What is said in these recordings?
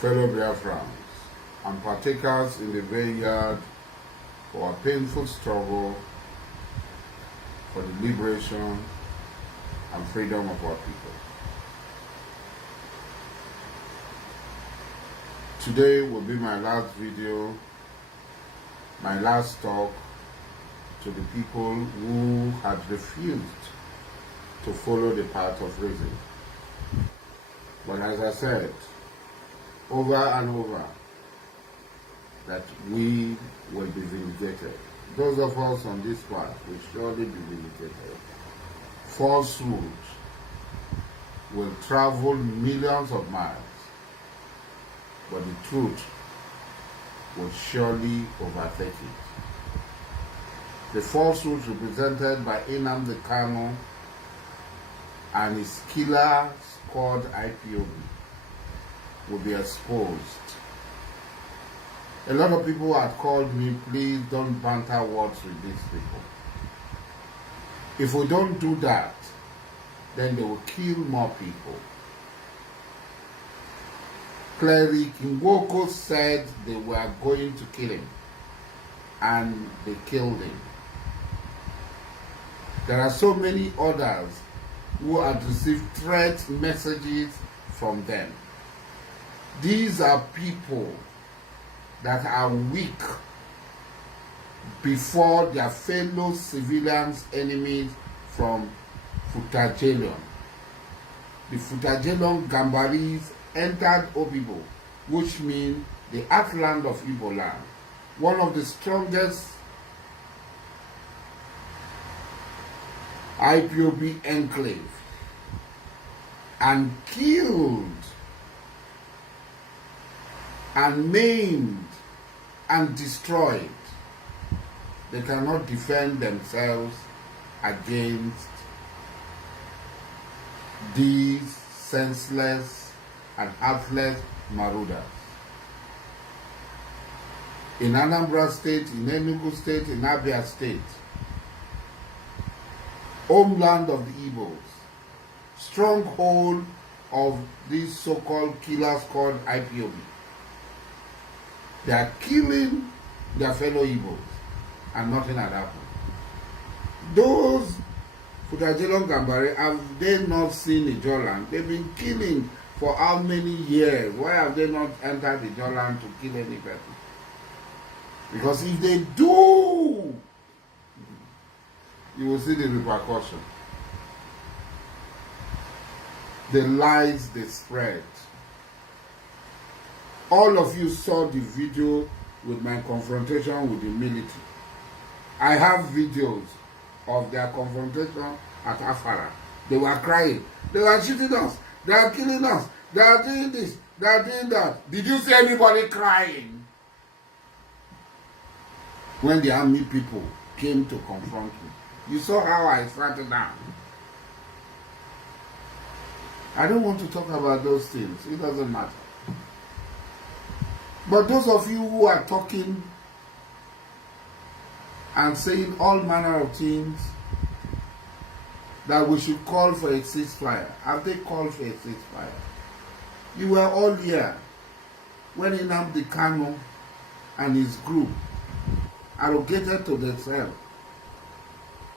Fellow Biafrans and partakers in the vineyard for a painful struggle for the liberation and freedom of our people. Today will be my last video, my last talk to the people who had refused to follow the path of reason. But as I said, over and over, that we will be vindicated. Those of us on this path will surely be vindicated. Falsehood will travel millions of miles, but the truth will surely overtake it. The falsehood represented by Am Edi Abali and his killer squad IPOB will be exposed. A lot of people had called me, please don't banter words with these people. If we don't do that, then they will kill more people. Cleric Nwoko said they were going to kill him, and they killed him. There are so many others who had received threat messages from them. These are people that are weak before their fellow civilians, enemies from Futajelion. The Futajelion Gambaris entered Obibo, which means the heartland of Igbo land, one of the strongest IPOB enclave, and killed and maimed and destroyed. They cannot defend themselves against these senseless and heartless marauders. In Anambra State, in Enugu State, in Abia State, homeland of the Igbos, stronghold of these so-called killers called IPOB. They are killing their fellow Igbos, and nothing had happened. Those Futajelion Gambari, have they not seen the Joland? They've been killing for how many years? Why have they not entered the Joland to kill any person? Because if they do, you will see the repercussion. The lies they spread. All of you saw the video with my confrontation with the military. I have videos of their confrontation at Asari. They were crying. They were shooting us. They are killing us. They are doing this. They are doing that. Did you see anybody crying when the army people came to confront me? You saw how I started down. I don't want to talk about those things. It doesn't matter. But those of you who are talking and saying all manner of things that we should call for a ceasefire, have they called for a ceasefire? You were all here when Am Edi Abali and his group arrogated to themselves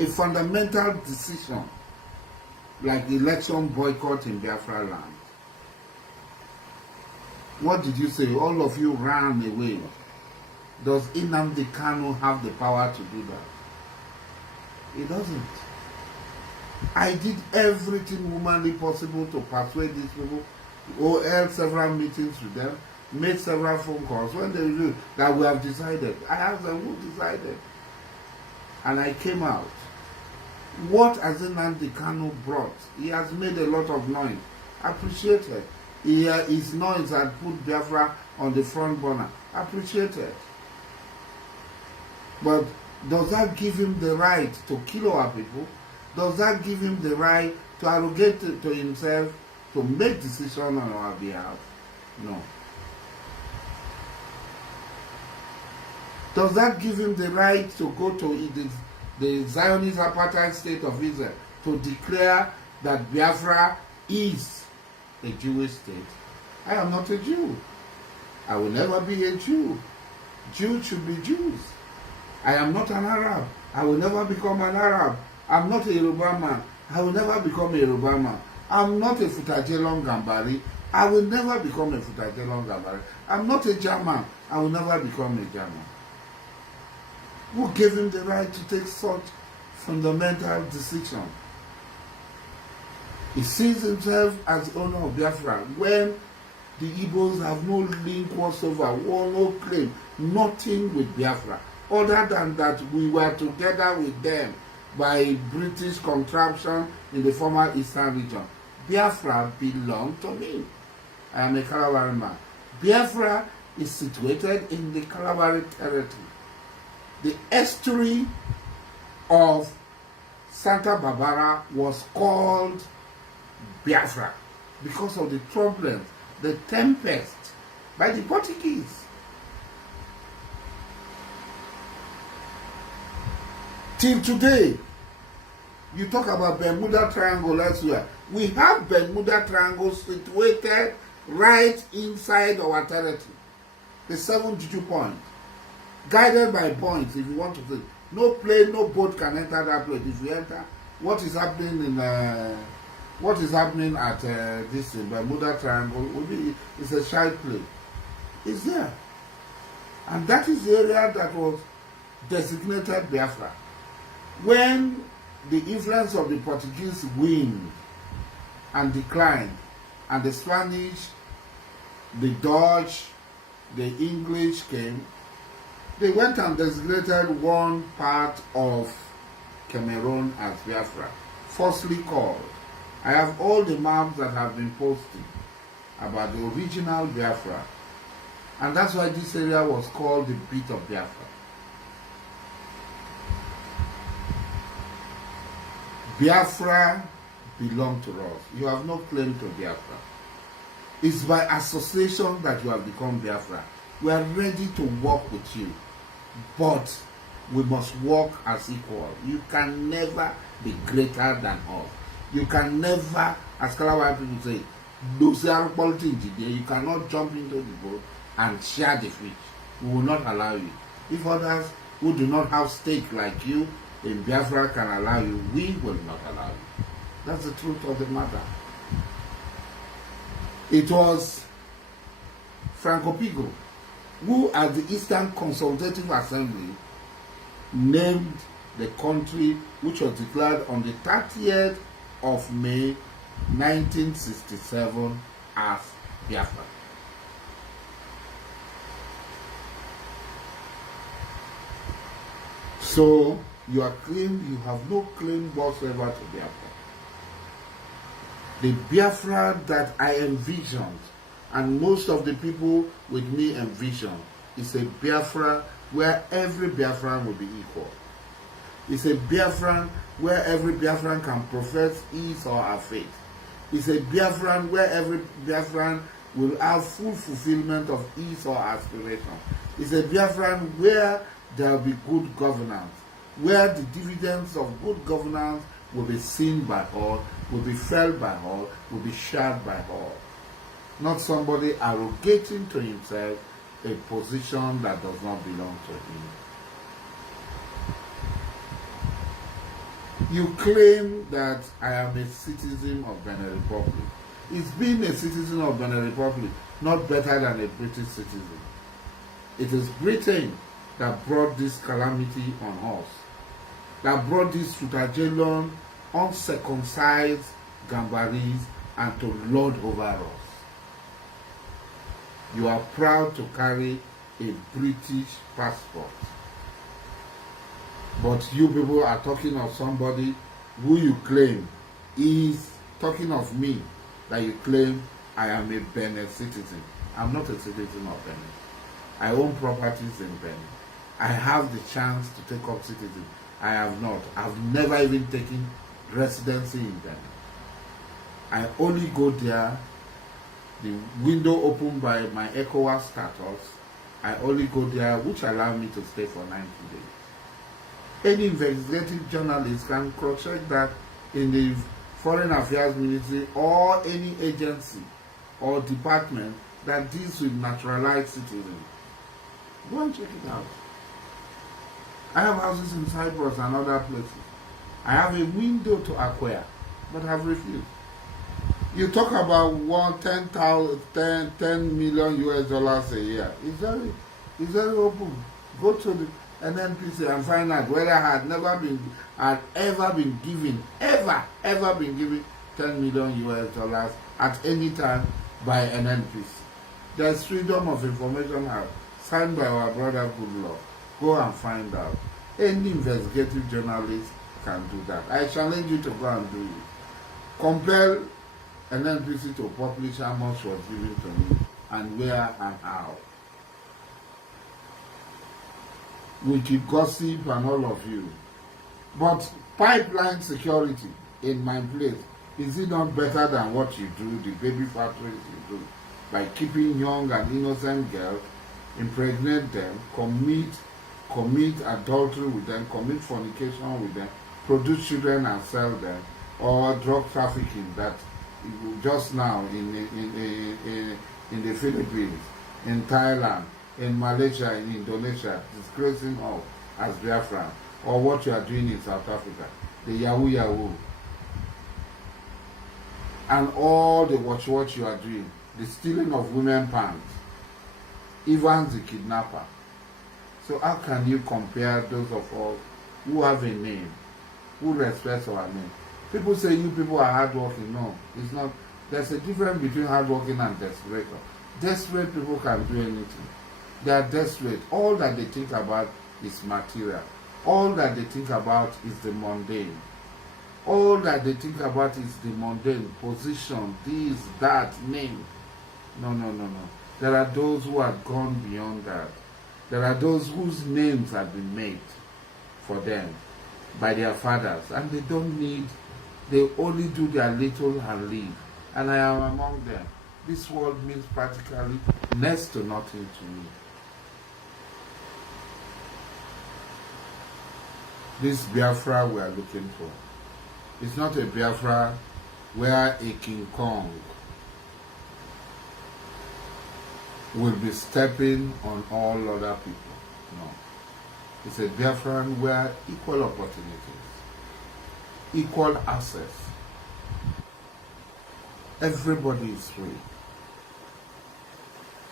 a fundamental decision like the election boycott in Biafra land. What did you say? All of you ran away. Does Am Edi Abali have the power to do that? He doesn't. I did everything humanly possible to persuade these people, held several meetings with them, made several phone calls. When they knew that we have decided, I asked them who decided. And I came out. What has Am Edi Abali brought? He has made a lot of noise. Appreciated. His noise had put Biafra on the front burner. Appreciated. But does that give him the right to kill our people? Does that give him the right to arrogate to himself to make decisions on our behalf? No. Does that give him the right to go to the Zionist apartheid state of Israel to declare that Biafra is a Jewish state? I am not a Jew. I will never be a Jew. Jews should be Jews. I am not an Arab. I will never become an Arab. I'm not a Yoruba man. I will never become a Yoruba man. I'm not a Futajelon Gambari. I will never become a Futajelon Gambari. I'm not a German. I will never become a German. Who gave him the right to take such fundamental decision? He sees himself as the owner of Biafra when the Igbos have no link whatsoever, no claim, nothing with Biafra, other than that we were together with them by British contraption in the former Eastern region. Biafra belonged to me. I am a Kalabari man. Biafra is situated in the Kalabari territory. The estuary of Santa Barbara was called Biafra because of the turbulence, the tempest by the Portuguese. Till today, you talk about Bermuda Triangle elsewhere. We have Bermuda Triangle situated right inside our territory. The 7 juju point, guided by points. If you want to say, no plane, no boat can enter that place. If you enter, what is happening at this Bermuda Triangle will be, it's a child play. It's there, and that is the area that was designated Biafra. When the influence of the Portuguese waned and declined, and the Spanish, the Dutch, the English came, they went and designated one part of Cameroon as Biafra, falsely called. I have all the maps that have been posted about the original Biafra, and that's why this area was called the Beat of Biafra. Biafra belongs to us. You have no claim to Biafra. It's by association that you have become Biafra. We are ready to work with you, but we must work as equal. You can never be greater than us. You can never, as Kalawai people say, you cannot jump into the boat and share the fish. We will not allow you. If others who do not have stake like you in Biafra can allow you, we will not allow you. That's the truth of the matter. It was Franco Pigo who, at the Eastern Consultative Assembly, named the country which was declared on the 30th of May 1967 as Biafra. So you have no claim whatsoever to Biafra. The Biafra that I envisioned, and most of the people with me envision, is a Biafra where every Biafran will be equal. It's a Biafran where every Biafran can profess his or her faith. It's a Biafran where every Biafran will have full fulfillment of his or her aspiration. It's a Biafran where there will be good governance, where the dividends of good governance will be seen by all, will be felt by all, will be shared by all. Not somebody arrogating to himself a position that does not belong to him. You claim that I am a citizen of Benin Republic. Is being a citizen of Benin Republic not better than a British citizen? It is Britain that brought this calamity on us, that brought this Futajelon, uncircumcised Gambaris, and to lord over us. You are proud to carry a British passport. But you people are talking of somebody who you claim is talking of me, that you claim I am a Benin citizen. I'm not a citizen of Benin. I own properties in Benin. I have the chance to take up citizenship. I have not. I've never even taken residency in Benin. I only go there, the window opened by my ECOWAS status, I only go there, which allow me to stay for 90 days. Any investigative journalist can cross-check that in the Foreign Affairs Ministry or any agency or department that deals with naturalized citizens. Go and check it out. I have houses in Cyprus and other places. I have a window to acquire, but I have refused. You talk about 10 million US dollars a year. It's very open. Go to the NNPC and find out whether I had ever been given 10 million US dollars at any time by NNPC. There's Freedom of Information Act signed by our brother Goodluck. Go and find out. Any investigative journalist can do that. I challenge you to go and do it. Compel NNPC to publish how much was given to me and where and how. We keep gossip and all of you. But pipeline security in my place, is it not better than what you do, the baby factories you do, by keeping young and innocent girls, impregnate them, commit adultery with them, commit fornication with them, produce children and sell them, or drug trafficking that just now in the Philippines, in Thailand, in Malaysia, in Indonesia, disgracing us as Biafran, or what you are doing in South Africa, the Yahoo, and all the watch you are doing, the stealing of women pants, Evans the kidnapper. So how can you compare those of us who have a name, who respects our name? People say you people are hardworking. No, it's not. There's a difference between hardworking and desperate. Desperate people can do anything. They are desperate. All that they think about is material. All that they think about is the mundane. All that they think about is the mundane. Position, this, that, name. No. There are those who have gone beyond that. There are those whose names have been made for them by their fathers, and they don't need, they only do their little and leave. And I am among them. This world means practically next to nothing to me. This Biafra we are looking for, it's not a Biafra where a King Kong will be stepping on all other people. No. It's a Biafran where equal opportunities, equal access, everybody is free.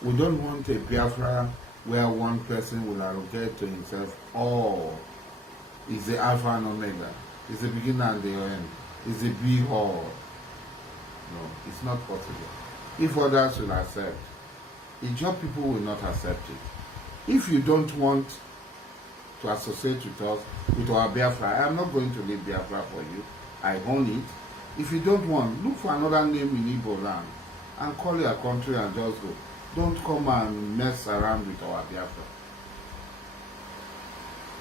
We don't want a Biafra where one person will arrogate to himself all. Is the Alpha and Omega, is the beginning and the end, is the be all. No, it's not possible. If others will accept, your people will not accept it. If you don't want to associate with us, with our Biafra, I am not going to leave Biafra for you. I own it. If you don't want, look for another name in Igbo land and call your country and just go. Don't come and mess around with our Biafra.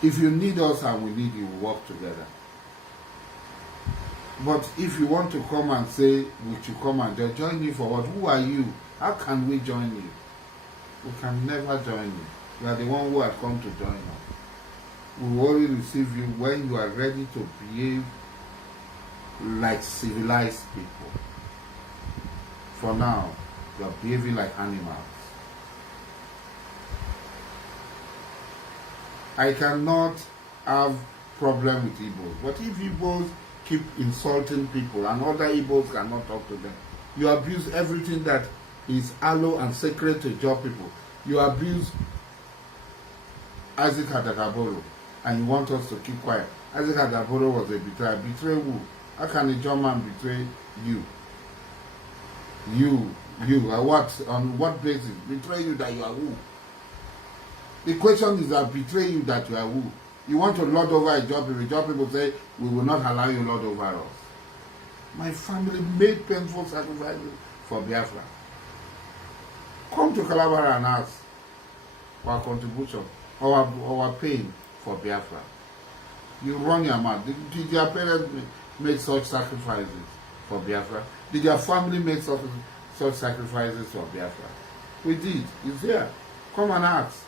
If you need us and we need you, we'll work together. But if you want to come and say, we should come and join me for what? Who are you? How can we join you? We can never join you. You are the one who has come to join us. We will only receive you when you are ready to behave like civilized people. For now, you are behaving like animals. I cannot have problem with Igbos, but if Igbos keep insulting people and other Igbos cannot talk to them, you abuse everything that is aloe and sacred to your people. You abuse Isaac Adakaboro and you want us to keep quiet. Isaac Adakaboro was a betrayer. Betray who? How can a German betray you? You, what? On what basis? Betray you that you are who? The question is that betray you that you are who? You want to lord over a job people. Job people say, we will not allow you lord over us. My family made painful sacrifices for Biafra. Come to Calabar and ask our contribution, our pain for Biafra. You run your mouth. Did your parents make such sacrifices for Biafra? Did your family make such sacrifices for Biafra? We did. It's there. Come and ask.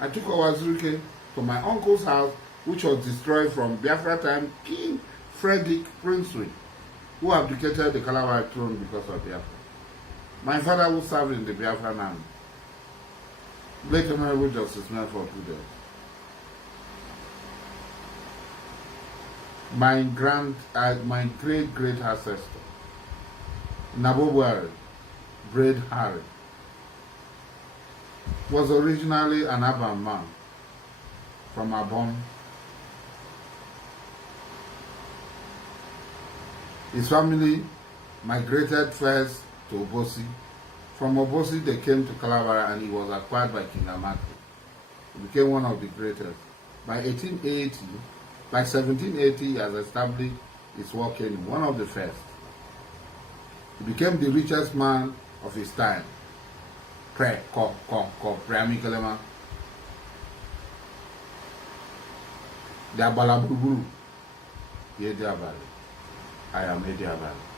I took our Zuke to my uncle's house, which was destroyed from Biafra time, King Frederick Princely, who abdicated the Calabar throne because of Biafra. My father who served in the Biafran army. Late Honorable Justice Melford Udell. My great ancestor, Nabobuari, Braid Harry, was originally an urban man from Abom. His family migrated first to Obosi. From Obosi, they came to Calabar and he was acquired by King Amaki. He became one of the greatest. By 1780, he has established his work in one of the first. He became the richest man of his time. Pre-Amikelema. The Abalaburu, Edi Abali. I am Edi Abali.